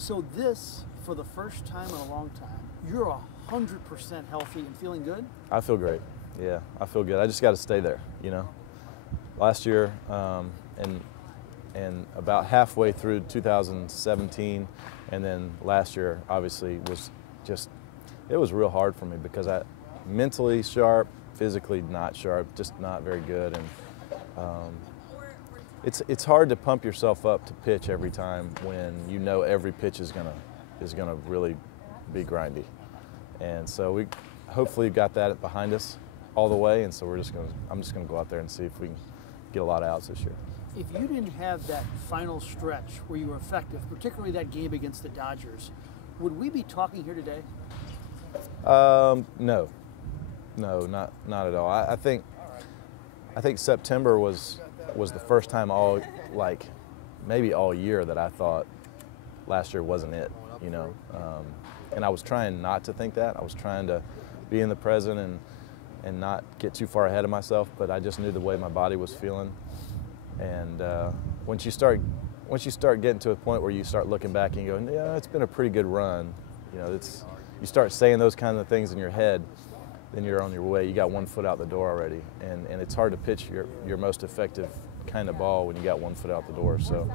So this, for the first time in a long time, you're 100% healthy and feeling good? I feel great. Yeah, I feel good. I just got to stay there, you know. Last year, and about halfway through 2017, and then last year, obviously, was just, it was real hard for me because I mentally sharp, physically not sharp, just not very good, and it's hard to pump yourself up to pitch every time when you know every pitch is gonna really be grindy, and so we hopefully got that behind us all the way, and so I'm just gonna go out there and see if we can get a lot of outs this year. If you didn't have that final stretch where you were effective, particularly that game against the Dodgers, would we be talking here today? No, not at all. I think September was the first time maybe all year that I thought last year wasn't it, you know. And I was trying not to think that. I was trying to be in the present and not get too far ahead of myself, but I just knew the way my body was feeling. And once you start getting to a point where you start looking back and you go, yeah, it's been a pretty good run, you know, you start saying those kind of things in your head, then you're on your way. You got one foot out the door already, and it's hard to pitch your most effective kind of ball when you got one foot out the door. So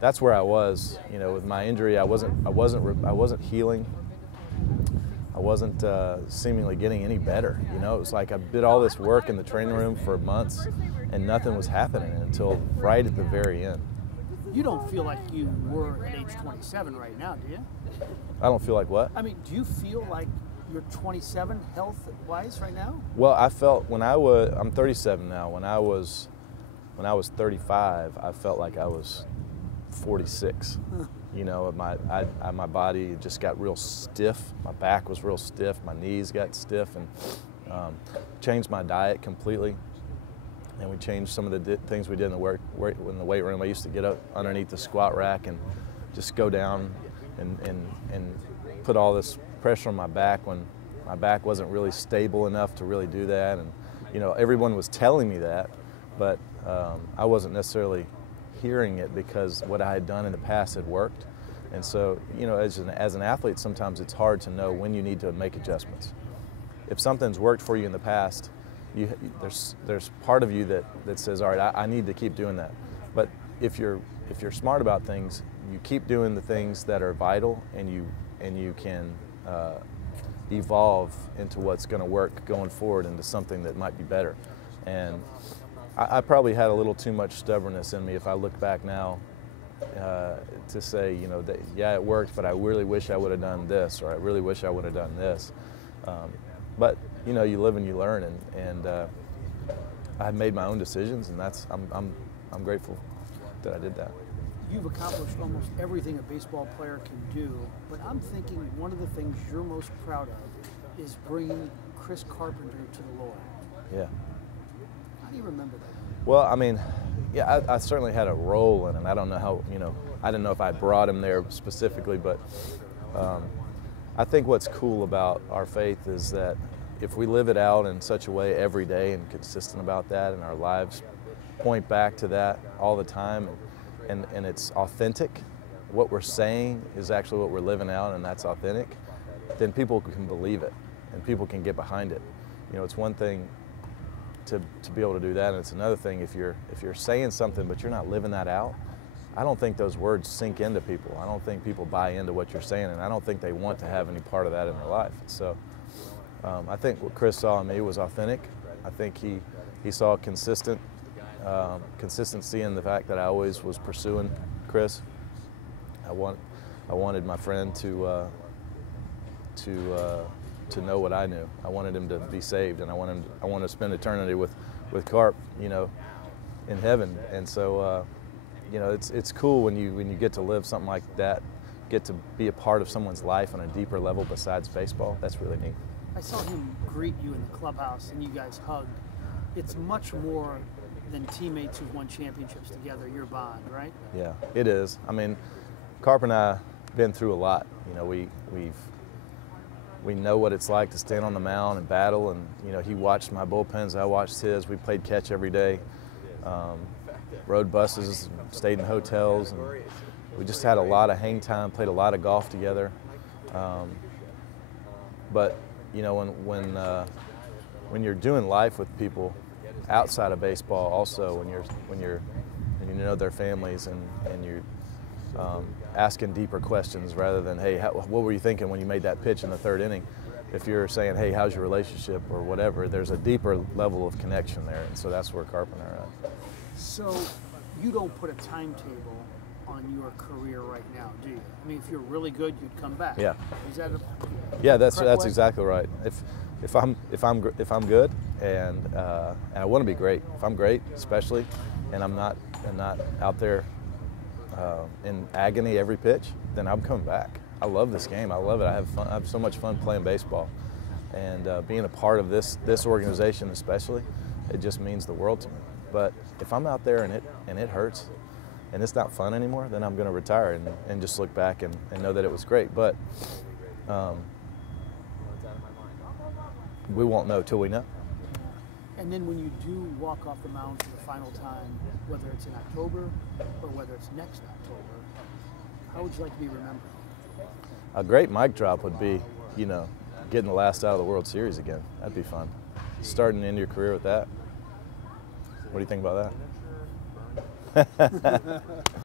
that's where I was, you know, with my injury. I wasn't healing. I wasn't seemingly getting any better. You know, it was like I did all this work in the training room for months, and nothing was happening until right at the very end. You don't feel like you were at age 27 right now, do you? I don't feel like what? I mean, do you feel like you're 27 health-wise right now? Well, I felt I'm 37 now. When I was 35, I felt like I was 46. You know, my body just got real stiff. My back was real stiff. My knees got stiff, and changed my diet completely. And we changed some of the things we did in the weight room. I used to get up underneath the squat rack and just go down and put all this pressure on my back when my back wasn't really stable enough to really do that. And you know, everyone was telling me that, but I wasn't necessarily hearing it because what I had done in the past had worked. And so, you know, as an athlete, sometimes it's hard to know when you need to make adjustments. If something's worked for you in the past, there's part of you that says, all right, I need to keep doing that. But if you're smart about things, you keep doing the things that are vital, and you can evolve into what's going to work going forward into something that might be better. And I probably had a little too much stubbornness in me if I look back now to say, you know, that yeah, it worked, but I really wish I would have done this, or I really wish I would have done this. But you know, you live and you learn, and I made my own decisions, and I'm grateful that I did that. You've accomplished almost everything a baseball player can do, but I'm thinking one of the things you're most proud of is bringing Chris Carpenter to the Lord. Yeah. How do you remember that? Well, I mean, yeah, I certainly had a role in it. I don't know how, you know, I didn't know if I brought him there specifically, but I think what's cool about our faith is that if we live it out in such a way every day and consistent about that, and our lives point back to that all the time, and it's authentic, what we're saying is actually what we're living out, and that's authentic, then people can believe it and people can get behind it. You know, it's one thing to be able to do that, and it's another thing if you're saying something but you're not living that out. I don't think those words sink into people. I don't think people buy into what you're saying, and I don't think they want to have any part of that in their life. So I think what Chris saw in me was authentic. I think he saw consistency in the fact that I always was pursuing Chris. I wanted my friend to know what I knew. I wanted him to be saved, and I wanted to spend eternity with Carp, you know, in heaven. And so, you know, it's cool when you get to live something like that, get to be a part of someone's life on a deeper level besides baseball. That's really neat. I saw him greet you in the clubhouse, and you guys hugged. It's much more than teammates who've won championships together, your bond, right? Yeah, it is. I mean, Carp and I have been through a lot. You know, we know what it's like to stand on the mound and battle, and you know, he watched my bullpens, I watched his. We played catch every day, rode buses, stayed in hotels, and we just had a lot of hang time, played a lot of golf together. But you know, when you're doing life with people outside of baseball, also when you know their families and you're asking deeper questions rather than, hey, what were you thinking when you made that pitch in the third inning? If you're saying, hey, how's your relationship or whatever, there's a deeper level of connection there, and so that's where Carpenter at. So you don't put a timetable on your career right now, do you? I mean, if you're really good, you'd come back. Yeah. Is that that's exactly right. If I'm good and I want to be great. If I'm great, especially, and I'm not out there in agony every pitch, then I'm coming back. I love this game. I love it. I have fun. I have so much fun playing baseball, and being a part of this organization, especially, it just means the world to me. But if I'm out there and it hurts, and it's not fun anymore, then I'm going to retire and just look back and know that it was great. But we won't know till we know. And then when you do walk off the mound for the final time, whether it's in October or whether it's next October, how would you like to be remembered? A great mic drop would be, you know, getting the last out of the World Series again. That'd be fun. Starting into your career with that. What do you think about that?